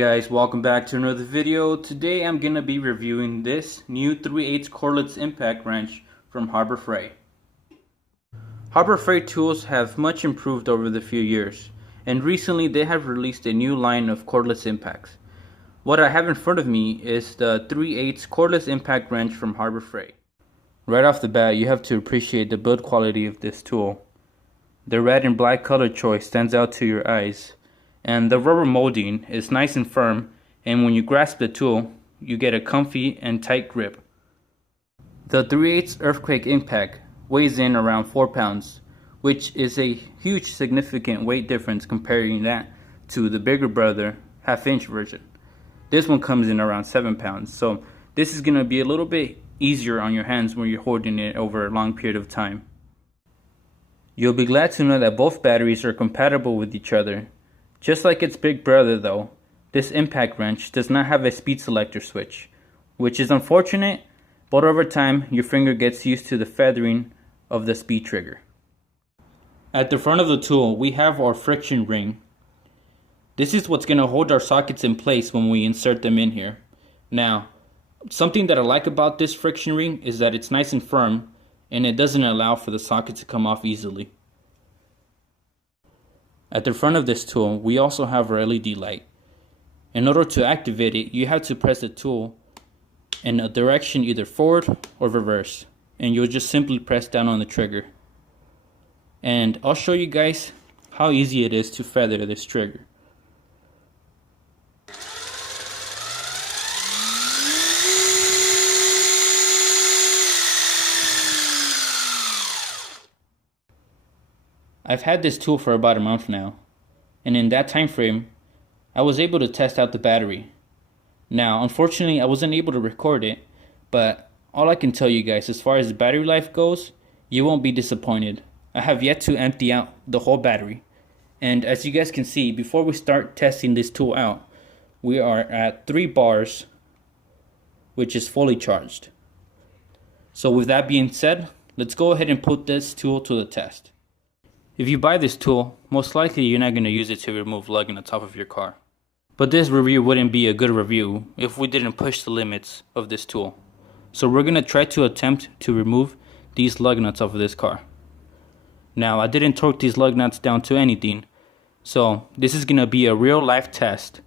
Hey guys, welcome back to another video. Today I'm going to be reviewing this new 3/8 cordless impact wrench from Harbor Freight. Harbor Freight tools have much improved over the few years, and recently they have released a new line of cordless impacts. What I have in front of me is the 3/8 cordless impact wrench from Harbor Freight. Right off the bat, you have to appreciate the build quality of this tool. The red and black color choice stands out to your eyes. And the rubber molding is nice and firm, and when you grasp the tool, you get a comfy and tight grip. The 3/8 earthquake impact weighs in around 4 pounds, which is a huge significant weight difference comparing that to the bigger brother half-inch version. This one comes in around 7 pounds, so this is going to be a little bit easier on your hands when you're holding it over a long period of time. You'll be glad to know that both batteries are compatible with each other. Just like its big brother though, this impact wrench does not have a speed selector switch, which is unfortunate, but over time your finger gets used to the feathering of the speed trigger. At the front of the tool we have our friction ring. This is what's going to hold our sockets in place when we insert them in here. Now, something that I like about this friction ring is that it's nice and firm and it doesn't allow for the socket to come off easily. At the front of this tool, we also have our LED light. In order to activate it, you have to press the tool in a direction either forward or reverse, and you'll just simply press down on the trigger. And I'll show you guys how easy it is to feather this trigger. I've had this tool for about a month now, and in that time frame, I was able to test out the battery. Now, unfortunately, I wasn't able to record it, but all I can tell you guys, as far as the battery life goes, you won't be disappointed. I have yet to empty out the whole battery, and as you guys can see, before we start testing this tool out, we are at 3 bars, which is fully charged. So with that being said, let's go ahead and put this tool to the test. If you buy this tool, most likely you're not going to use it to remove lug in the top of your car. But this review wouldn't be a good review if we didn't push the limits of this tool. So we're going to try to attempt to remove these lug nuts off of this car. Now, I didn't torque these lug nuts down to anything, so this is going to be a real life test,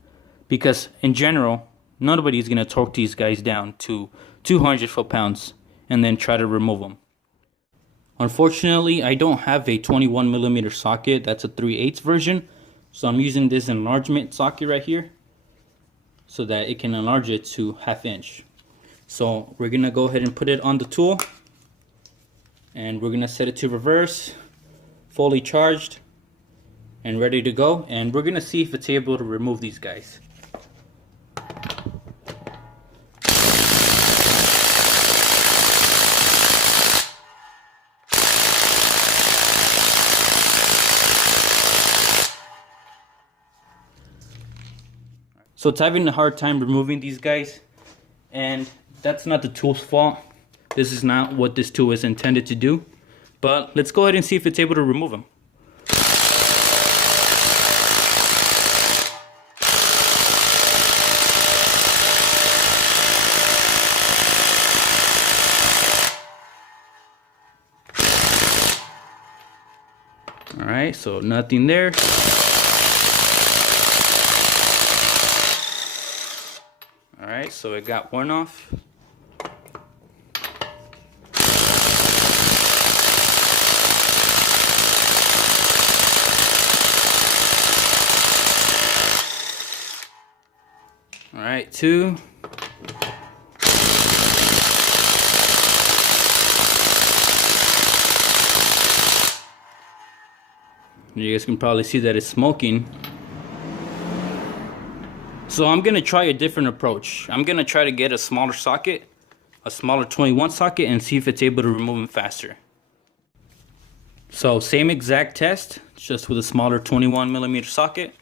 because in general, nobody's going to torque these guys down to 200 foot-pounds and then try to remove them. Unfortunately, I don't have a 21mm socket. That's a 3/8 version. So I'm using this enlargement socket right here so that it can enlarge it to 1/2 inch. So we're going to go ahead and put it on the tool. And we're going to set it to reverse, fully charged and ready to go. And we're going to see if it's able to remove these guys. So it's having a hard time removing these guys, and that's not the tool's fault. This is not what this tool is intended to do, but let's go ahead and see if it's able to remove them. Alright, so nothing there. Alright, so it got one off. Alright, 2. You guys can probably see that it's smoking. So I'm going to try a different approach. I'm going to try to get a smaller socket, a smaller 21 socket, and see if it's able to remove them faster. So same exact test, just with a smaller 21mm socket.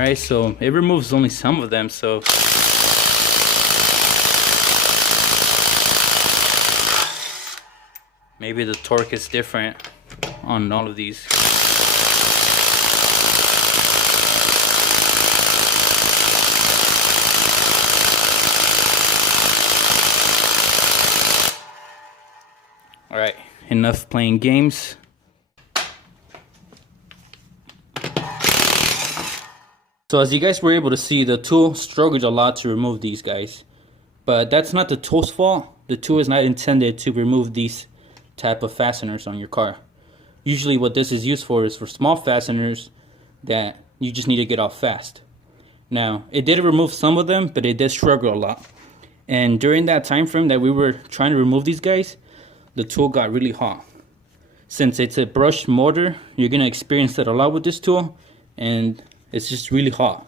Alright, so it removes only some of them, so maybe the torque is different on all of these. Alright, enough playing games. So as you guys were able to see, the tool struggled a lot to remove these guys. But that's not the tool's fault. The tool is not intended to remove these type of fasteners on your car. Usually what this is used for is for small fasteners that you just need to get off fast. Now, it did remove some of them, but it did struggle a lot. And during that time frame that we were trying to remove these guys, the tool got really hot. Since it's a brushed motor, you're going to experience that a lot with this tool, and it's just really hot.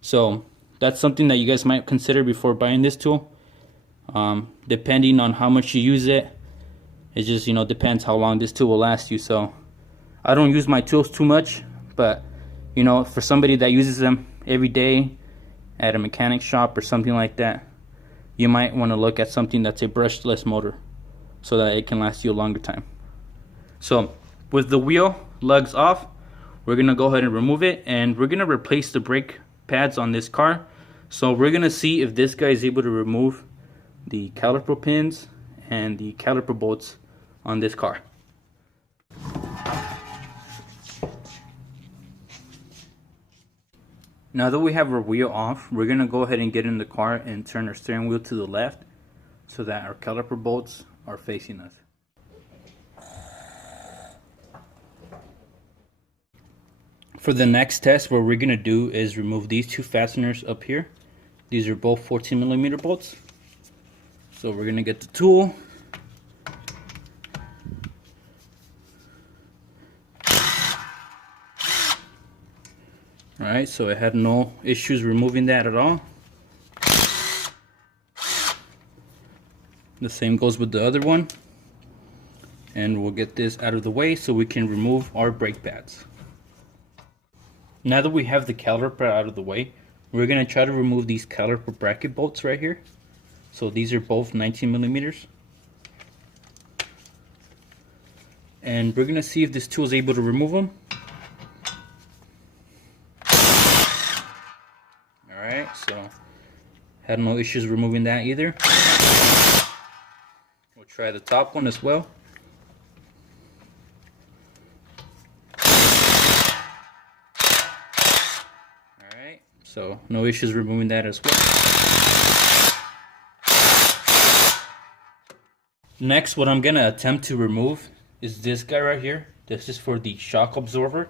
So that's something that you guys might consider before buying this tool. Depending on how much you use it, it just, you know, depends how long this tool will last you. So I don't use my tools too much, but you know, for somebody that uses them every day at a mechanic shop or something like that, you might want to look at something that's a brushless motor so that it can last you a longer time. So with the wheel lugs off, we're gonna go ahead and remove it, and we're gonna replace the brake pads on this car. So we're gonna see if this guy is able to remove the caliper pins and the caliper bolts on this car. Now that we have our wheel off, we're gonna go ahead and get in the car and turn our steering wheel to the left so that our caliper bolts are facing us. For the next test, what we're going to do is remove these two fasteners up here. These are both 14mm bolts. So we're going to get the tool. Alright, so I had no issues removing that at all. The same goes with the other one. And we'll get this out of the way so we can remove our brake pads. Now that we have the caliper out of the way, we're going to try to remove these caliper bracket bolts right here. So these are both 19mm. And we're going to see if this tool is able to remove them. Alright, so had no issues removing that either. We'll try the top one as well. So no issues removing that as well. Next, what I'm gonna attempt to remove is this guy right here. This is for the shock absorber.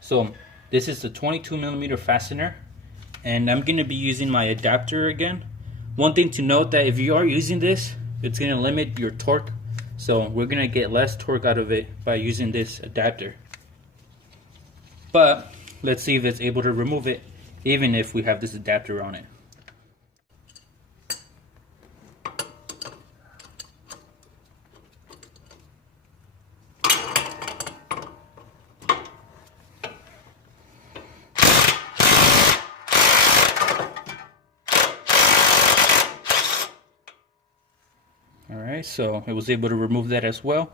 So this is the 22mm fastener, and I'm gonna be using my adapter again. One thing to note, that if you are using this, it's gonna limit your torque. So we're gonna get less torque out of it by using this adapter. But let's see if it's able to remove it, even if we have this adapter on it. Alright, so it was able to remove that as well.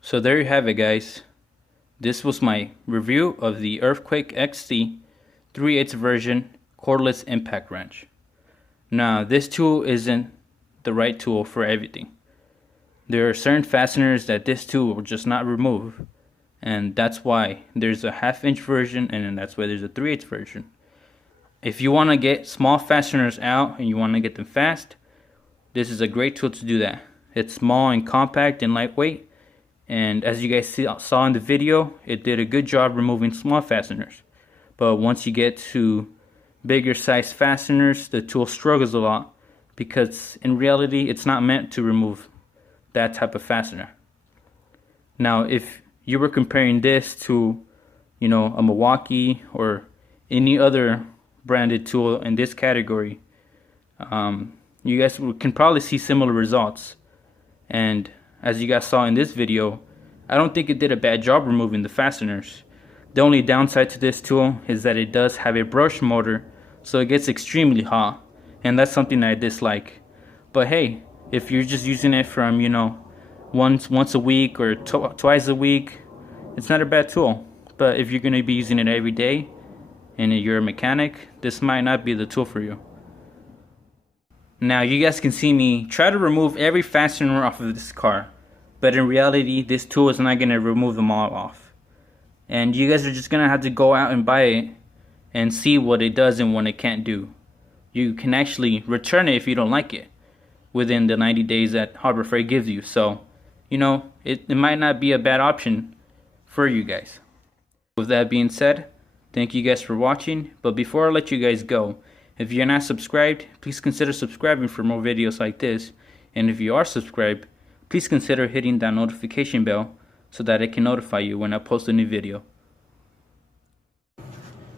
So there you have it, guys. This was my review of the Earthquake XC 3/8 version cordless impact wrench. Now, this tool isn't the right tool for everything. There are certain fasteners that this tool will just not remove, and that's why there's a 1/2" version, and then that's why there's a 3/8 version. If you want to get small fasteners out and you want to get them fast, this is a great tool to do that. It's small and compact and lightweight, and as you guys saw in the video, it did a good job removing small fasteners. But once you get to bigger size fasteners, the tool struggles a lot, because in reality it's not meant to remove that type of fastener. Now, if you were comparing this to, you know, a Milwaukee or any other branded tool in this category, you guys can probably see similar results. And as you guys saw in this video, I don't think it did a bad job removing the fasteners. The only downside to this tool is that it does have a brush motor, so it gets extremely hot, and that's something that I dislike. But hey, if you're just using it from, you know, once a week or twice a week, it's not a bad tool. But if you're going to be using it every day and you're a mechanic, this might not be the tool for you. Now you guys can see me try to remove every fastener off of this car, but in reality this tool is not going to remove them all off. And you guys are just going to have to go out and buy it and see what it does and what it can't do. You can actually return it if you don't like it within the 90 days that Harbor Freight gives you. So, you know, it might not be a bad option for you guys. With that being said, thank you guys for watching. But before I let you guys go, if you're not subscribed, please consider subscribing for more videos like this. And if you are subscribed, please consider hitting that notification bell so that it can notify you when I post a new video.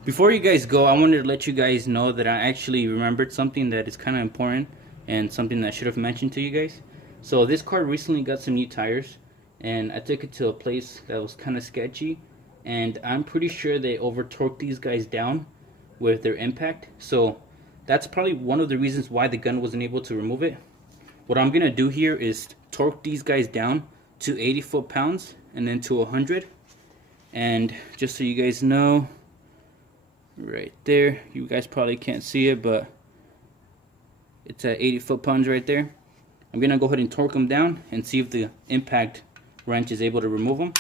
Before you guys go, I wanted to let you guys know that I actually remembered something that is kind of important and something that I should have mentioned to you guys. So this car recently got some new tires, and I took it to a place that was kind of sketchy, and I'm pretty sure they over torqued these guys down with their impact. So that's probably one of the reasons why the gun wasn't able to remove it. What I'm gonna do here is torque these guys down to 80 foot-pounds and then to 100. And just so you guys know, right there, you guys probably can't see it, but it's at 80 foot-pounds right there. I'm gonna go ahead and torque them down and see if the impact wrench is able to remove them.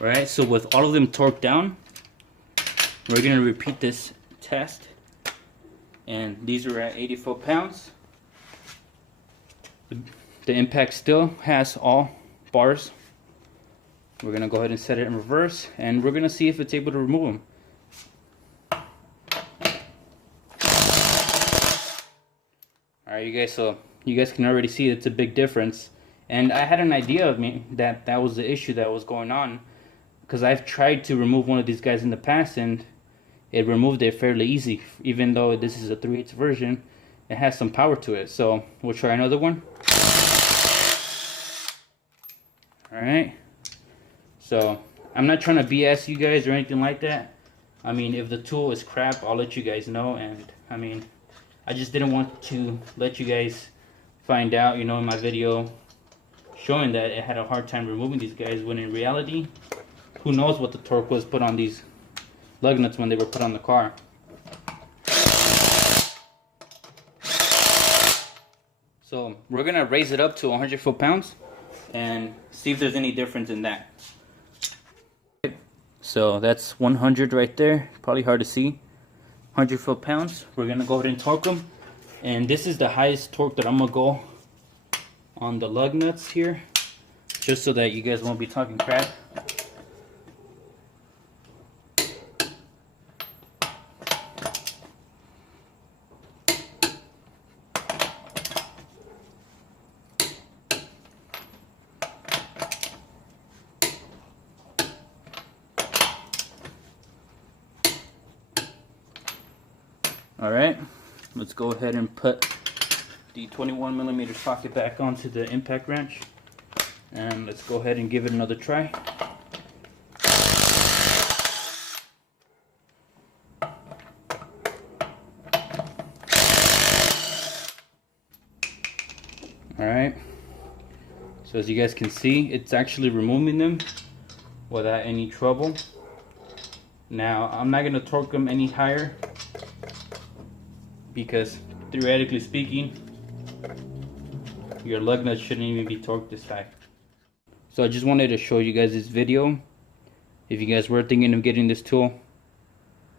Alright, so with all of them torqued down, we're going to repeat this test. And these are at 80 foot-pounds. The impact still has all bars. We're going to go ahead and set it in reverse, and we're going to see if it's able to remove them. Alright, you guys, so you guys can already see it's a big difference. And I had an idea of that was the issue that was going on, because I've tried to remove one of these guys in the past and it removed it fairly easy. Even though this is a 3/8 version, it has some power to it. So we'll try another one. Alright, so I'm not trying to BS you guys or anything like that. I mean, if the tool is crap, I'll let you guys know. And I mean, I just didn't want to let you guys find out, you know, in my video showing that it had a hard time removing these guys, when in reality, who knows what the torque was put on these lug nuts when they were put on the car. So we're gonna raise it up to 100 foot-pounds and see if there's any difference in that. So that's 100 right there, probably hard to see. 100 foot-pounds. We're gonna go ahead and torque them, and this is the highest torque that I'm gonna go on the lug nuts here, just so that you guys won't be talking crap. Alright, let's go ahead and put the 21mm socket back onto the impact wrench, and let's go ahead and give it another try. Alright, so as you guys can see, it's actually removing them without any trouble. Now, I'm not going to torque them any higher, because theoretically speaking, your lug nuts shouldn't even be torqued this high. So I just wanted to show you guys this video. If you guys were thinking of getting this tool,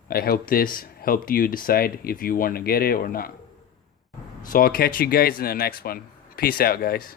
I hope this helped you decide if you want to get it or not. So I'll catch you guys in the next one. Peace out, guys.